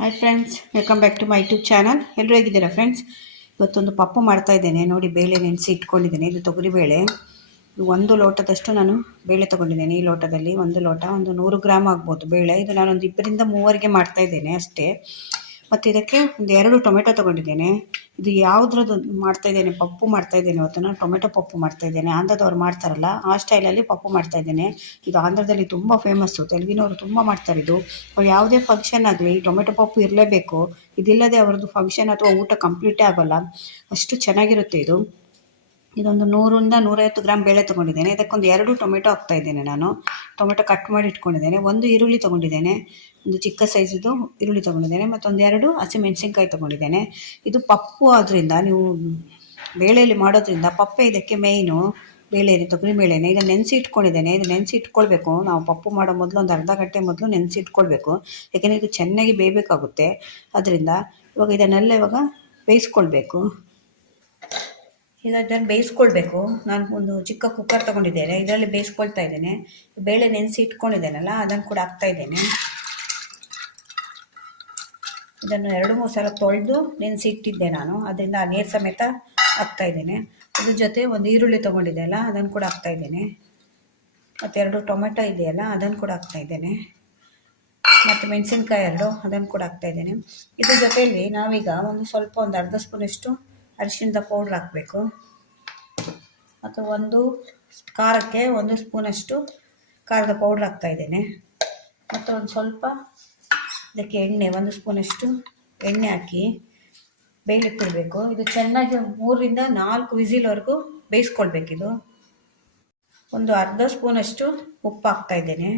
Hi friends, welcome back to my YouTube channel. ಎಲ್ಲರೂ ಹೇಗಿದ್ದೀರಾ friends? ಇವತ್ತೊಂದು ಪಪ್ಪು ಮಾಡ್ತಾ ಇದ್ದೇನೆ. ನೋಡಿ, ಬೇಳೆ ನೆನೆಸಿ ಇಟ್ಕೊಂಡಿದ್ದೇನೆ. ಇದು ತೊಗರಿ ಬೇಳೆ. ಒಂದು ಲೋಟದಷ್ಟು ನಾನು ಬೇಳೆ ತೊಗೊಂಡಿದ್ದೇನೆ. ಈ ಲೋಟದಲ್ಲಿ ಒಂದು ಲೋಟ, ಒಂದು 100 ಗ್ರಾಮ್ ಆಗ್ಬೋದು ಬೇಳೆ. ಇದು ನಾನೊಂದು 2ರಿಂದ 3 ಮಾಡ್ತಾ ಇದ್ದೇನೆ ಅಷ್ಟೇ. ಮತ್ತು ಇದಕ್ಕೆ ಒಂದು 2 ಟೊಮೆಟೊ ತೊಗೊಂಡಿದ್ದೇನೆ. ಇದು ಯಾವುದ್ರದ್ದು ಮಾಡ್ತಾ ಇದ್ದೇನೆ, ಪಪ್ಪು ಮಾಡ್ತಾ ಇದ್ದೇನೆ. ಇವತ್ತು ನಾನು ಟೊಮೆಟೊ ಪಪ್ಪು ಮಾಡ್ತಾ ಇದ್ದೇನೆ. ಆಂಧ್ರದವ್ರು ಮಾಡ್ತಾರಲ್ಲ ಆ ಸ್ಟೈಲಲ್ಲಿ ಪಪ್ಪು ಮಾಡ್ತಾ ಇದ್ದೇನೆ. ಇದು ಆಂಧ್ರದಲ್ಲಿ ತುಂಬ ಫೇಮಸ್ಸು. ತೆಲುಗಿನವರು ತುಂಬ ಮಾಡ್ತಾರೆ ಇದು. ಅವ್ರು ಯಾವುದೇ ಫಂಕ್ಷನ್ ಆಗಲಿ ಟೊಮೆಟೊ ಪಪ್ಪು ಇರಲೇಬೇಕು. ಇದಿಲ್ಲದೆ ಅವ್ರದ್ದು ಫಂಕ್ಷನ್ ಅಥವಾ ಊಟ ಕಂಪ್ಲೀಟೇ ಆಗೋಲ್ಲ, ಅಷ್ಟು ಚೆನ್ನಾಗಿರುತ್ತೆ ಇದು. ಇದೊಂದು 100ರಿಂದ 150 ಗ್ರಾಮ್ ಬೇಳೆ ತೊಗೊಂಡಿದ್ದೇನೆ. ಇದಕ್ಕೊಂದು 2 ಟೊಮೆಟೊ ಹಾಕ್ತಾ ಇದ್ದೇನೆ. ನಾನು ಟೊಮೆಟೊ ಕಟ್ ಮಾಡಿ ಇಟ್ಕೊಂಡಿದ್ದೇನೆ. ಒಂದು ಈರುಳ್ಳಿ ತೊಗೊಂಡಿದ್ದೇನೆ, ಒಂದು ಚಿಕ್ಕ ಸೈಜಿದು ಈರುಳ್ಳಿ ತೊಗೊಂಡಿದ್ದೇನೆ. ಮತ್ತೊಂದು 2 ಹಸಿಮೆಣಸಿನ್ಕಾಯಿ ತೊಗೊಂಡಿದ್ದೇನೆ. ಇದು ಪಪ್ಪು ಆದ್ದರಿಂದ, ನೀವು ಬೇಳೆಯಲ್ಲಿ ಮಾಡೋದ್ರಿಂದ ಪಪ್ಪೆ ಇದಕ್ಕೆ ಮೇಯ್ನು. ಬೇಳೆಯಲ್ಲಿ ತೊಗರಿ ಬೇಳೆನೇ ಈಗ ನೆನೆಸಿ ಇಟ್ಕೊಂಡಿದ್ದೇನೆ. ಇದು ನೆನೆಸಿ ಇಟ್ಕೊಳ್ಬೇಕು. ನಾವು ಪಪ್ಪು ಮಾಡೋ ಮೊದಲು ಒಂದು ಅರ್ಧ ಗಂಟೆ ಮೊದಲು ನೆನೆಸಿ ಇಟ್ಕೊಳ್ಬೇಕು. ಯಾಕೆಂದರೆ ಇದು ಚೆನ್ನಾಗಿ ಬೇಯಬೇಕಾಗುತ್ತೆ. ಅದರಿಂದ ಇವಾಗ ಬೇಯಿಸ್ಕೊಳ್ಬೇಕು. ಈಗ ಇದನ್ನು ಬೇಯಿಸ್ಕೊಳ್ಬೇಕು. ನಾನು ಒಂದು ಚಿಕ್ಕ ಕುಕ್ಕರ್ ತೊಗೊಂಡಿದ್ದೇನೆ, ಇದರಲ್ಲಿ ಬೇಯಿಸ್ಕೊಳ್ತಾ ಇದ್ದೇನೆ. ಬೇಳೆ ನೆನೆಸಿ ಇಟ್ಕೊಂಡಿದ್ದೇನಲ್ಲ ಅದನ್ನು ಕೂಡ ಹಾಕ್ತಾ ಇದ್ದೇನೆ. ಇದನ್ನು 2-3 ಸಲ ತೊಳೆದು ನೆನೆಸಿ ಇಟ್ಟಿದ್ದೆ ನಾನು, ಅದರಿಂದ ನೀರು ಸಮೇತ ಹಾಕ್ತಾ ಇದ್ದೇನೆ. ಅದ್ರ ಜೊತೆ ಒಂದು ಈರುಳ್ಳಿ ತೊಗೊಂಡಿದ್ದೆ ಅಲ್ಲ ಅದನ್ನು ಕೂಡ ಹಾಕ್ತಾ ಇದ್ದೇನೆ. ಮತ್ತು 2 ಟೊಮೆಟೊ ಇದೆಯಲ್ಲ ಅದನ್ನು ಕೂಡ ಹಾಕ್ತಾ ಇದ್ದೇನೆ. ಮತ್ತು ಮೆಣಸಿನ್ಕಾಯಿ 2 ಅದನ್ನು ಕೂಡ ಹಾಕ್ತಾ ಇದ್ದೇನೆ. ಇದ್ರ ಜೊತೆಯಲ್ಲಿ ನಾವೀಗ ಒಂದು ಅರ್ಧ ಸ್ಪೂನಷ್ಟು ಅರಿಶಿಣದ ಪೌಡ್ರ್ ಹಾಕಬೇಕು. ಮತ್ತು ಖಾರಕ್ಕೆ 1 ಸ್ಪೂನಷ್ಟು ಖಾರದ ಪೌಡ್ರ್ ಹಾಕ್ತಾ ಇದ್ದೇನೆ. ಮತ್ತು ಒಂದು ಸ್ವಲ್ಪ ಇದಕ್ಕೆ ಎಣ್ಣೆ, 1 ಸ್ಪೂನಷ್ಟು ಎಣ್ಣೆ ಹಾಕಿ ಬೇಯಲಿಕ್ಕಿಡಬೇಕು. ಇದು ಚೆನ್ನಾಗಿ 3ರಿಂದ 4 ವಿಸಿಲ್ವರೆಗೂ ಬೇಯಿಸ್ಕೊಳ್ಬೇಕಿದು. ಒಂದು ಅರ್ಧ ಸ್ಪೂನಷ್ಟು ಉಪ್ಪು ಹಾಕ್ತಾ ಇದ್ದೇನೆ.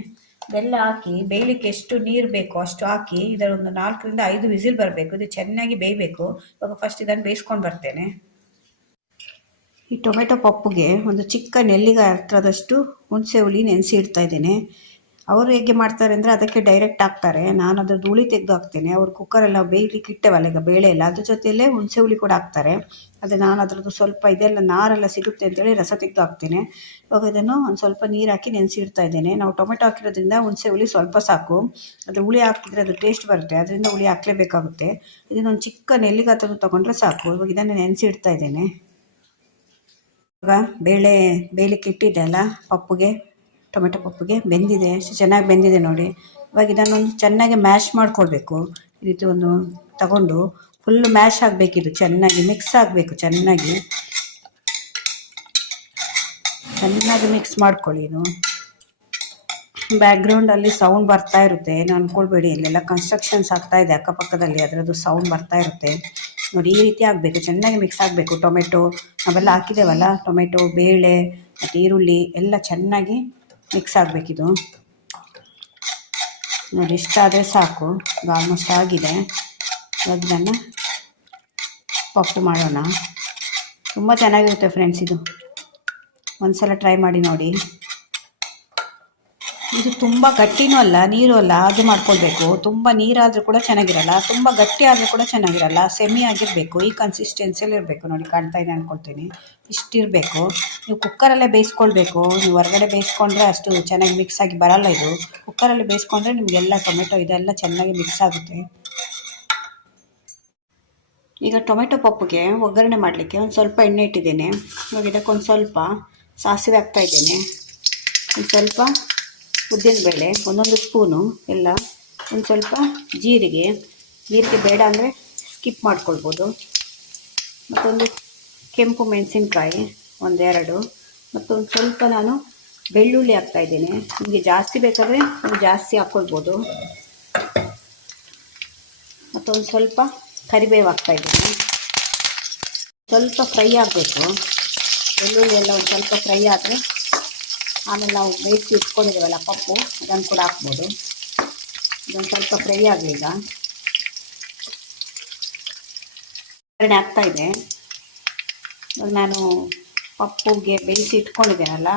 ಬೆಲ್ಲ ಹಾಕಿ ಬೇಯಲಿಕ್ಕೆ ಎಷ್ಟು ನೀರು ಬೇಕೋ ಅಷ್ಟು ಹಾಕಿ ಇದರೊಂದು 4ರಿಂದ 5 ವಿಸಿಲ್ ಬರಬೇಕು. ಇದು ಚೆನ್ನಾಗಿ ಬೇಯಬೇಕು. ಇವಾಗ ಫಸ್ಟ್ ಇದನ್ನು ಬೇಯಿಸ್ಕೊಂಡು ಬರ್ತೇನೆ. ಈ ಟೊಮೆಟೊ ಪಪ್ಪುಗೆ ಒಂದು ಚಿಕ್ಕ ನೆಲ್ಲಿಕಾಯಿ ಹತ್ರದಷ್ಟು ಹುಣಸೆ ಹುಳಿ ನೆನೆಸಿ ಇಡ್ತಾ ಇದ್ದೇನೆ. ಅವರು ಹೇಗೆ ಮಾಡ್ತಾರೆ ಅಂದರೆ ಅದಕ್ಕೆ ಡೈರೆಕ್ಟ್ ಹಾಕ್ತಾರೆ. ನಾನು ಅದ್ರದ್ದು ಹುಳಿ ತೆಗೆದು ಹಾಕ್ತೇನೆ. ಅವ್ರು ಕುಕ್ಕರೆಲ್ಲ ಬೇಯಲಿಕ್ಕೆ ಇಟ್ಟವಲ್ಲ ಈಗ ಬೇಳೆ ಎಲ್ಲ, ಅದ್ರ ಜೊತೆಯಲ್ಲೇ ಹುಣಸೆ ಹುಳಿ ಕೂಡ ಹಾಕ್ತಾರೆ. ಅದು ನಾನು ಅದರದ್ದು ಸ್ವಲ್ಪ ಇದೆಲ್ಲ ನಾರೆಲ್ಲ ಸಿಗುತ್ತೆ ಅಂತೇಳಿ ರಸ ತೆಗೆದು ಹಾಕ್ತೇನೆ. ಇವಾಗ ಇದನ್ನು ಒಂದು ಸ್ವಲ್ಪ ನೀರು ಹಾಕಿ ನೆನೆಸಿ ಇಡ್ತಾ ಇದ್ದೇನೆ. ನಾವು ಟೊಮೆಟೊ ಹಾಕಿರೋದ್ರಿಂದ ಹುಣಸೆ ಹುಳಿ ಸ್ವಲ್ಪ ಸಾಕು. ಅದ್ರ ಹುಳಿ ಹಾಕಿದ್ರೆ ಅದು ಟೇಸ್ಟ್ ಬರುತ್ತೆ, ಅದರಿಂದ ಹುಳಿ ಹಾಕಲೇಬೇಕಾಗುತ್ತೆ. ಇದನ್ನೊಂದು ಚಿಕ್ಕ ನೆಲ್ಲಿಕಾಯಿ ಹತ್ರ ತೊಗೊಂಡ್ರೆ ಸಾಕು. ಇವಾಗ ಇದನ್ನು ನೆನೆಸಿ ಇಡ್ತಾ ಇದ್ದೇನೆ. ಇವಾಗ ಬೇಳೆ ಬೇಯಲಿಕ್ಕೆ ಇಟ್ಟಿದ್ದೆ ಅಲ್ಲ ಪಪ್ಪುಗೆ, ಟೊಮೆಟೊ ಪಪ್ಪುಗೆ ಬೆಂದಿದೆ, ಅಷ್ಟು ಚೆನ್ನಾಗಿ ಬೆಂದಿದೆ ನೋಡಿ. ಇವಾಗ ಇದನ್ನೊಂದು ಚೆನ್ನಾಗಿ ಮ್ಯಾಶ್ ಮಾಡ್ಕೊಳ್ಬೇಕು. ಈ ರೀತಿ ಒಂದು ತಗೊಂಡು ಫುಲ್ಲು ಮ್ಯಾಶ್ ಆಗಬೇಕಿದು, ಚೆನ್ನಾಗಿ ಮಿಕ್ಸ್ ಆಗಬೇಕು. ಚೆನ್ನಾಗಿ ಮಿಕ್ಸ್ ಮಾಡ್ಕೊಳ್ಳಿ. ಇದು ಬ್ಯಾಕ್ಗ್ರೌಂಡಲ್ಲಿ ಸೌಂಡ್ ಬರ್ತಾ ಇರುತ್ತೆ, ಏನು ಅಂದ್ಕೊಳ್ಬೇಡಿ. ಇಲ್ಲೆಲ್ಲ ಕನ್ಸ್ಟ್ರಕ್ಷನ್ಸ್ ಆಗ್ತಾ ಇದೆ ಅಕ್ಕಪಕ್ಕದಲ್ಲಿ, ಅದರದ್ದು ಸೌಂಡ್ ಬರ್ತಾ ಇರುತ್ತೆ ನೋಡಿ. ಈ ರೀತಿ ಆಗಬೇಕು, ಚೆನ್ನಾಗಿ ಮಿಕ್ಸ್ ಆಗಬೇಕು. ಟೊಮೆಟೊ ನಾವೆಲ್ಲ ಹಾಕಿದ್ದೇವಲ್ಲ, ಟೊಮೆಟೊ, ಬೇಳೆ ಮತ್ತು ಈರುಳ್ಳಿ ಎಲ್ಲ ಚೆನ್ನಾಗಿ ಮಿಕ್ಸ್ ಆಗಬೇಕಿದು ನೋಡಿ. ಇಷ್ಟ ಆದರೆ ಸಾಕು, ಇದು ಆಲ್ಮೋಸ್ಟ್ ಆಗಿದೆ. ಇವಾಗ ಇದನ್ನು ಪಪ್ಪು ಮಾಡೋಣ. ತುಂಬ ಚೆನ್ನಾಗಿರುತ್ತೆ ಫ್ರೆಂಡ್ಸ್, ಇದು ಒಂದ್ಸಲ ಟ್ರೈ ಮಾಡಿ ನೋಡಿ. ಇದು ತುಂಬ ಗಟ್ಟಿನೂ ಅಲ್ಲ, ನೀರು ಅಲ್ಲ, ಹಾಗೆ ಮಾಡ್ಕೊಳ್ಬೇಕು. ತುಂಬ ನೀರಾದರೂ ಕೂಡ ಚೆನ್ನಾಗಿರಲ್ಲ, ತುಂಬ ಗಟ್ಟಿ ಆದರೂ ಕೂಡ ಚೆನ್ನಾಗಿರಲ್ಲ. ಸೆಮಿ ಆಗಿರಬೇಕು, ಈ ಕನ್ಸಿಸ್ಟೆನ್ಸಿಯಲ್ಲಿ ಇರಬೇಕು ನೋಡಿ. ಕಾಣ್ತಾ ಇದೆ ಅಂದ್ಕೊಳ್ತೀನಿ, ಇಷ್ಟಿರಬೇಕು. ನೀವು ಕುಕ್ಕರಲ್ಲೇ ಬೇಯಿಸ್ಕೊಳ್ಬೇಕು. ನೀವು ಹೊರಗಡೆ ಬೇಯಿಸ್ಕೊಂಡ್ರೆ ಅಷ್ಟು ಚೆನ್ನಾಗಿ ಮಿಕ್ಸ್ ಆಗಿ ಬರಲ್ಲ. ಇದು ಕುಕ್ಕರಲ್ಲಿ ಬೇಯಿಸ್ಕೊಂಡ್ರೆ ನಿಮಗೆಲ್ಲ ಟೊಮೆಟೊ ಇದೆಲ್ಲ ಚೆನ್ನಾಗಿ ಮಿಕ್ಸ್ ಆಗುತ್ತೆ. ಈಗ ಟೊಮೆಟೊ ಪಪ್ಪುಗೆ ಒಗ್ಗರಣೆ ಮಾಡಲಿಕ್ಕೆ ಒಂದು ಸ್ವಲ್ಪ ಎಣ್ಣೆ ಇಟ್ಟಿದ್ದೇನೆ. ಇವಾಗ ಇದಕ್ಕೊಂದು ಸ್ವಲ್ಪ ಸಾಸಿವೆ ಹಾಕ್ತಾ ಇದ್ದೇನೆ, ಒಂದು ಸ್ವಲ್ಪ ಉದ್ದಿನಬೇಳೆ 1 ಸ್ಪೂನು ಎಲ್ಲ, ಒಂದು ಸ್ವಲ್ಪ ಜೀರಿಗೆ ಬೇಡ ಅಂದರೆ ಸ್ಕಿಪ್ ಮಾಡ್ಕೊಳ್ಬೋದು. ಮತ್ತೊಂದು ಕೆಂಪು ಮೆಣಸಿನ್ಕಾಯಿ 1-2, ಮತ್ತೊಂದು ಸ್ವಲ್ಪ ನಾನು ಬೆಳ್ಳುಳ್ಳಿ ಹಾಕ್ತಾ ಇದ್ದೇನೆ. ನಿಮಗೆ ಜಾಸ್ತಿ ಬೇಕಾದರೆ ನೀವು ಜಾಸ್ತಿ ಹಾಕ್ಕೊಳ್ಬೋದು. ಮತ್ತೊಂದು ಸ್ವಲ್ಪ ಕರಿಬೇವು ಹಾಕ್ತಾ ಇದ್ದೇನೆ. ಸ್ವಲ್ಪ ಫ್ರೈ ಆಗಬೇಕು ಬೆಳ್ಳುಳ್ಳಿ ಎಲ್ಲ, ಒಂದು ಸ್ವಲ್ಪ ಫ್ರೈ ಆದರೆ ಆಮೇಲೆ ನಾವು ಬೇಯಿಸಿ ಇಟ್ಕೊಂಡಿದ್ದೇವಲ್ಲ ಪಪ್ಪು, ಅದನ್ನು ಕೂಡ ಹಾಕ್ಬೋದು. ಇದೊಂದು ಸ್ವಲ್ಪ ಫ್ರೈ ಆಗಲಿ. ಈಗ ಒಗ್ಗರಣೆ ಆಗ್ತಾ ಇದೆ. ನಾನು ಪಪ್ಪುಗೆ ಬೇಯಿಸಿ ಇಟ್ಕೊಂಡಿದ್ದೇನಲ್ಲ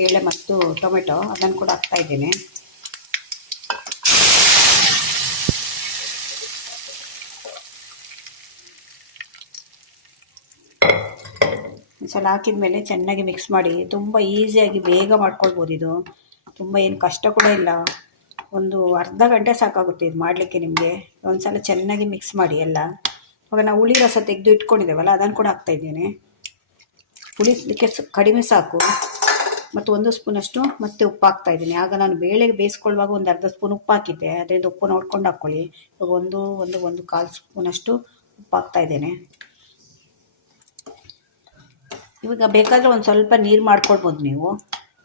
ಬೇಳೆ ಮತ್ತು ಟೊಮೆಟೊ, ಅದನ್ನು ಕೂಡ ಹಾಕ್ತಾ ಇದ್ದೇನೆ. ಒಂದ್ಸಲ ಹಾಕಿದ ಮೇಲೆ ಚೆನ್ನಾಗಿ ಮಿಕ್ಸ್ ಮಾಡಿ. ತುಂಬ ಈಸಿಯಾಗಿ ಬೇಗ ಮಾಡ್ಕೊಳ್ಬೋದು ಇದು, ತುಂಬ ಏನು ಕಷ್ಟ ಕೂಡ ಇಲ್ಲ. ಒಂದು ಅರ್ಧ ಗಂಟೆ ಸಾಕಾಗುತ್ತೆ ಇದು ಮಾಡಲಿಕ್ಕೆ ನಿಮಗೆ. ಒಂದು ಸಲ ಚೆನ್ನಾಗಿ ಮಿಕ್ಸ್ ಮಾಡಿ ಎಲ್ಲ. ಇವಾಗ ನಾವು ಹುಳಿ ರಸ ತೆಗೆದು ಇಟ್ಕೊಂಡಿದ್ದೇವಲ್ಲ ಅದನ್ನು ಕೂಡ ಹಾಕ್ತಾಯಿದ್ದೇನೆ. ಹುಳಿಸಲಿಕ್ಕೆ ಕಡಿಮೆ ಸಾಕು. ಮತ್ತು 1 ಸ್ಪೂನಷ್ಟು ಮತ್ತೆ ಉಪ್ಪು ಹಾಕ್ತಾಯಿದ್ದೀನಿ. ಆಗ ನಾನು ಬೇಳೆಗೆ ಬೇಯಿಸ್ಕೊಳ್ಳುವಾಗ ಒಂದು ಅರ್ಧ ಸ್ಪೂನ್ ಉಪ್ಪು ಹಾಕಿದ್ದೆ, ಅದರಿಂದ ಉಪ್ಪು ನೋಡ್ಕೊಂಡು ಹಾಕ್ಕೊಳ್ಳಿ. ಇವಾಗ ಒಂದು ಕಾಲು ಸ್ಪೂನಷ್ಟು ಉಪ್ಪು ಹಾಕ್ತಾಯಿದ್ದೇನೆ. ಇವಾಗ ಬೇಕಾದರೆ ಒಂದು ಸ್ವಲ್ಪ ನೀರು ಮಾಡ್ಕೊಳ್ಬೋದು ನೀವು,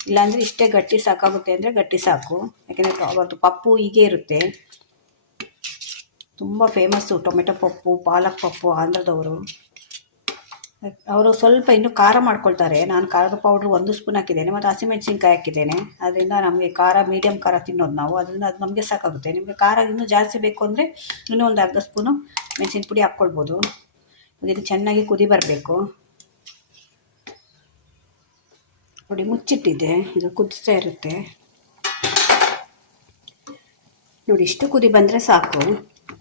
ಇಲ್ಲಾಂದರೆ ಇಷ್ಟೇ ಗಟ್ಟಿ ಸಾಕಾಗುತ್ತೆ ಅಂದರೆ ಗಟ್ಟಿ ಸಾಕು. ಯಾಕೆಂದರೆ ಅವತ್ತು ಪಪ್ಪು ಹೀಗೆ ಇರುತ್ತೆ. ತುಂಬ ಫೇಮಸ್ಸು ಟೊಮೆಟೊ ಪಪ್ಪು, ಪಾಲಕ್ ಪಪ್ಪು ಆಂಧ್ರದವರು. ಅವರು ಸ್ವಲ್ಪ ಇನ್ನೂ ಖಾರ ಮಾಡ್ಕೊಳ್ತಾರೆ. ನಾನು ಖಾರದ ಪೌಡ್ರ್ 1 ಸ್ಪೂನ್ ಹಾಕಿದ್ದೇನೆ ಮತ್ತು ಹಸಿಮೆಣಸಿನ್ಕಾಯಿ ಹಾಕಿದ್ದೇನೆ. ಅದರಿಂದ ನಮಗೆ ಖಾರ ಮೀಡಿಯಮ್ ಖಾರ ತಿನ್ನೋದು ನಾವು, ಅದರಿಂದ ಅದು ನಮಗೆ ಸಾಕಾಗುತ್ತೆ. ನಿಮಗೆ ಖಾರ ಇನ್ನೂ ಜಾಸ್ತಿ ಬೇಕು ಅಂದರೆ ಇನ್ನೂ ಒಂದು ಅರ್ಧ ಸ್ಪೂನು ಮೆಣಸಿನ ಪುಡಿ ಹಾಕ್ಕೊಳ್ಬೋದು. ಇದು ಚೆನ್ನಾಗಿ ಕುದಿ ಬರಬೇಕು ನೋಡಿ. ಮುಚ್ಚಿಟ್ಟಿದ್ದೆ, ಇದು ಕುದಿಸ್ತಾ ಇರುತ್ತೆ ನೋಡಿ. ಇಷ್ಟು ಕುದಿ ಬಂದರೆ ಸಾಕು.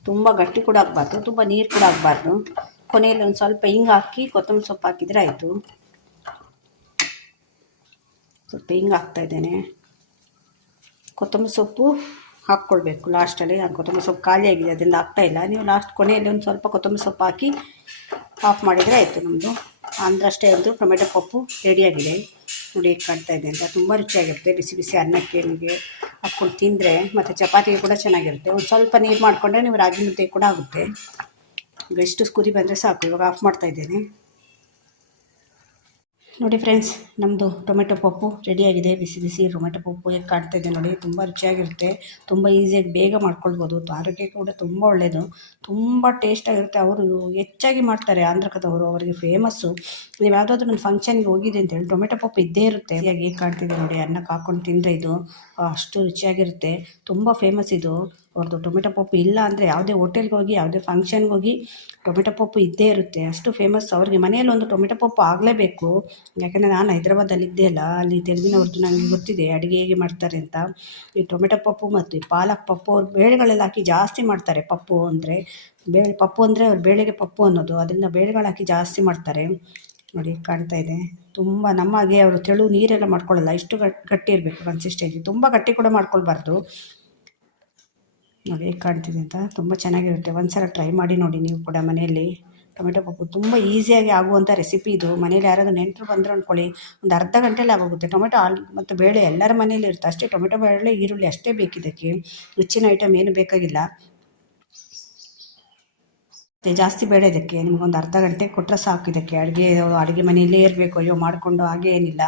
ತುಂಬ ಗಟ್ಟಿ ಕೂಡ ಆಗಬಾರ್ದು, ತುಂಬ ನೀರು ಕೂಡ ಆಗಬಾರ್ದು. ಕೊನೆಯಲ್ಲಿ ಒಂದು ಸ್ವಲ್ಪ ಹಿಂಗೆ ಹಾಕಿ ಕೊತ್ತಂಬರಿ ಸೊಪ್ಪು ಹಾಕಿದರೆ ಆಯಿತು. ಸ್ವಲ್ಪ ಹಿಂಗೆ ಹಾಕ್ತಾಯಿದ್ದೇನೆ. ಕೊತ್ತಂಬರಿ ಸೊಪ್ಪು ಹಾಕ್ಕೊಳ್ಬೇಕು ಲಾಸ್ಟಲ್ಲಿ. ನಾನು ಕೊತ್ತಂಬರಿ ಸೊಪ್ಪು ಖಾಲಿ ಆಗಿದೆ, ಅದರಿಂದ ಹಾಕ್ತಾಯಿಲ್ಲ. ನೀವು ಲಾಸ್ಟ್ ಕೊನೆಯಲ್ಲಿ ಒಂದು ಸ್ವಲ್ಪ ಕೊತ್ತಂಬರಿ ಸೊಪ್ಪು ಹಾಕಿ ಆಫ್ ಮಾಡಿದರೆ ಆಯಿತು. ನಮ್ಮದು ಆಂಧ್ರ ಸ್ಟೈಲ್ದು ಟೊಮೆಟೊ ಪಪ್ಪು ರೆಡಿಯಾಗಿದೆ ನೋಡಿ. ಹೇಗೆ ಕಾಣ್ತಾಯಿದೆ ಅಂತ. ತುಂಬ ರುಚಿಯಾಗಿರುತ್ತೆ. ಬಿಸಿ ಬಿಸಿ ಅನ್ನಕ್ಕೆ ನಿಮಗೆ ಹಾಕ್ಕೊಂಡು ತಿಂದರೆ, ಮತ್ತು ಚಪಾತಿಗೆ ಕೂಡ ಚೆನ್ನಾಗಿರುತ್ತೆ. ಒಂದು ಸ್ವಲ್ಪ ನೀರು ಮಾಡಿಕೊಂಡ್ರೆ ನೀವು ರಾಗಿ ಮುದ್ದೆ ಕೂಡ ಆಗುತ್ತೆ. ಈಗ ಎಷ್ಟು ಕುದಿ ಬಂದರೆ ಸಾಕು. ಇವಾಗ ಆಫ್ ಮಾಡ್ತಾಯಿದ್ದೇನೆ ನೋಡಿ. ಫ್ರೆಂಡ್ಸ್, ನಮ್ಮದು ಟೊಮೆಟೊ ಪಪ್ಪು ರೆಡಿಯಾಗಿದೆ. ಬಿಸಿ ಬಿಸಿ ಟೊಮೆಟೊ ಪಪ್ಪು ಹೇಗೆ ಕಾಣ್ತಾಯಿದೆ ನೋಡಿ. ತುಂಬ ರುಚಿಯಾಗಿರುತ್ತೆ, ತುಂಬ ಈಸಿಯಾಗಿ ಬೇಗ ಮಾಡ್ಕೊಳ್ಬೋದು. ಆರೋಗ್ಯಕ್ಕೆ ಕೂಡ ತುಂಬ ಒಳ್ಳೆಯದು, ತುಂಬ ಟೇಸ್ಟಾಗಿರುತ್ತೆ. ಅವರು ಹೆಚ್ಚಾಗಿ ಮಾಡ್ತಾರೆ ಆಂಧ್ರಕದವರು, ಅವರಿಗೆ ಫೇಮಸ್ಸು. ನೀವು ಯಾವುದಾದ್ರೂ ಒಂದು ಫಂಕ್ಷನ್ಗೆ ಹೋಗಿದೆ ಅಂತೇಳಿ ಟೊಮೆಟೊ ಪಪ್ಪು ಇದ್ದೇ ಇರುತ್ತೆ. ಹೇಗೆ ಕಾಣ್ತಿದೆ ನೋಡಿ. ಅನ್ನಕ್ಕೆ ಹಾಕ್ಕೊಂಡು ತಿಂದರೆ ಇದು ಅಷ್ಟು ರುಚಿಯಾಗಿರುತ್ತೆ. ತುಂಬ ಫೇಮಸ್ ಇದು ಅವ್ರದ್ದು ಟೊಮೆಟೊ ಪಪ್ಪು. ಇಲ್ಲ ಅಂದರೆ ಯಾವುದೇ ಹೋಟೆಲ್ಗೆ ಹೋಗಿ, ಯಾವುದೇ ಫಂಕ್ಷನ್ಗೆ ಹೋಗಿ ಟೊಮೆಟೊ ಪಪ್ಪು ಇದ್ದೇ ಇರುತ್ತೆ. ಅಷ್ಟು ಫೇಮಸ್. ಅವ್ರಿಗೆ ಮನೆಯಲ್ಲಿ ಒಂದು ಟೊಮೆಟೊ ಪಪ್ಪು ಆಗಲೇಬೇಕು. ಯಾಕೆಂದರೆ ನಾನು ಹೈದ್ರಾಬಾದಲ್ಲಿದ್ದೇ ಅಲ್ಲ, ಅಲ್ಲಿ ತೆಲುಗಿನವ್ರದ್ದು ನನಗೆ ಗೊತ್ತಿದೆ ಅಡುಗೆ ಹೇಗೆ ಮಾಡ್ತಾರೆ ಅಂತ. ಈ ಟೊಮೆಟೊ ಪಪ್ಪು ಮತ್ತು ಈ ಪಾಲಕ್ ಪಪ್ಪು ಅವ್ರು ಬೇಳೆಗಳೆಲ್ಲ ಹಾಕಿ ಜಾಸ್ತಿ ಮಾಡ್ತಾರೆ. ಪಪ್ಪು ಅಂದರೆ ಪಪ್ಪು ಅಂದರೆ ಅವ್ರು ಬೇಳೆಗೆ ಪಪ್ಪು ಅನ್ನೋದು, ಅದರಿಂದ ಬೇಳೆಗಳು ಹಾಕಿ ಜಾಸ್ತಿ ಮಾಡ್ತಾರೆ ನೋಡಿ. ಕಾಣ್ತಾ ಇದೆ. ತುಂಬ ನಮ್ಮ ಹಾಗೆ ಅವರು ತೆಳು ನೀರೆಲ್ಲ ಮಾಡ್ಕೊಳ್ಳಲ್ಲ. ಇಷ್ಟು ಗಟ್ಟಿ ಇರಬೇಕು ಕನ್ಸಿಸ್ಟೆನ್ಸಿ. ತುಂಬ ಗಟ್ಟಿ ಕೂಡ ಮಾಡ್ಕೊಳ್ಬಾರ್ದು ನೋಡಿ. ಹೇಗೆ ಕಾಣ್ತಿದೆ ಅಂತ. ತುಂಬ ಚೆನ್ನಾಗಿರುತ್ತೆ. ಒಂದು ಸಲ ಟ್ರೈ ಮಾಡಿ ನೋಡಿ ನೀವು ಕೂಡ ಮನೆಯಲ್ಲಿ. ಟೊಮೆಟೊ ಪಪ್ಪು ತುಂಬ ಈಸಿಯಾಗಿ ಆಗುವಂಥ ರೆಸಿಪಿ ಇದು. ಮನೇಲಿ ಯಾರಾದರೂ ನೆಂಟರು ಬಂದರು ಅಂದ್ಕೊಳ್ಳಿ, ಒಂದು ಅರ್ಧ ಗಂಟೆಯಲ್ಲಿ ಆಗೋಗುತ್ತೆ. ಟೊಮೆಟೊ ಮತ್ತು ಬೇಳೆ ಎಲ್ಲರ ಮನೇಲಿ ಇರುತ್ತೆ. ಅಷ್ಟೇ ಟೊಮೆಟೊ ಬೇಳೆ ಈರುಳ್ಳಿ ಅಷ್ಟೇ ಬೇಕಿದ್ದಕ್ಕೆ, ಹೆಚ್ಚಿನ ಐಟಮ್ ಏನು ಬೇಕಾಗಿಲ್ಲ. ಮತ್ತು ಜಾಸ್ತಿ ಬೇಡ ಇದಕ್ಕೆ. ನಿಮಗೊಂದು ಅರ್ಧ ಗಂಟೆ ಕೊಟ್ಟರೆ ಸಾಕು. ಇದಕ್ಕೆ ಅಡುಗೆ ಮನೆಯಲ್ಲೇ ಇರಬೇಕು, ಅಯ್ಯೋ ಮಾಡಿಕೊಂಡು ಹಾಗೆ ಏನಿಲ್ಲ.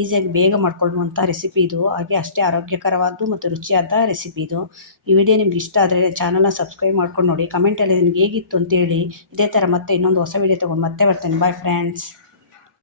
ಈಸಿಯಾಗಿ ಬೇಗ ಮಾಡ್ಕೊಳ್ಳುವಂಥ ರೆಸಿಪಿ ಇದು. ಹಾಗೆ ಅಷ್ಟೇ ಆರೋಗ್ಯಕರವಾದ್ದು ಮತ್ತು ರುಚಿಯಾದ ರೆಸಿಪಿ ಇದು. ಈ ವಿಡಿಯೋ ನಿಮ್ಗೆ ಇಷ್ಟ ಆದರೆ ಚಾನಲ್ನ ಸಬ್ಸ್ಕ್ರೈಬ್ ಮಾಡ್ಕೊಂಡು ನೋಡಿ. ಕಮೆಂಟಲ್ಲಿ ನಿಮ್ಗೆ ಹೇಗಿತ್ತು ಅಂತೇಳಿ. ಇದೇ ಥರ ಮತ್ತೆ ಇನ್ನೊಂದು ಹೊಸ ವಿಡಿಯೋ ತೊಗೊಂಡು ಮತ್ತೆ ಬರ್ತೇನೆ. Bye friends.